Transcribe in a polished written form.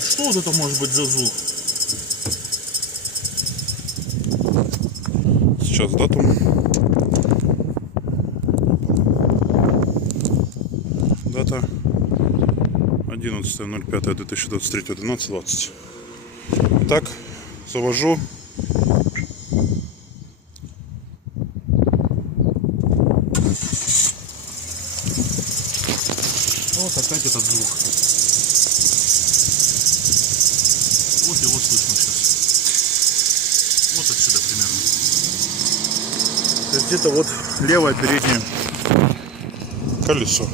Что вот это может быть за звук? Сейчас дату. Дата 11.05.2023, 11:20. Итак, завожу. Вот опять этот звук. Вот его слышно сейчас. Вот отсюда примерно. То есть где-то вот левое переднее колесо.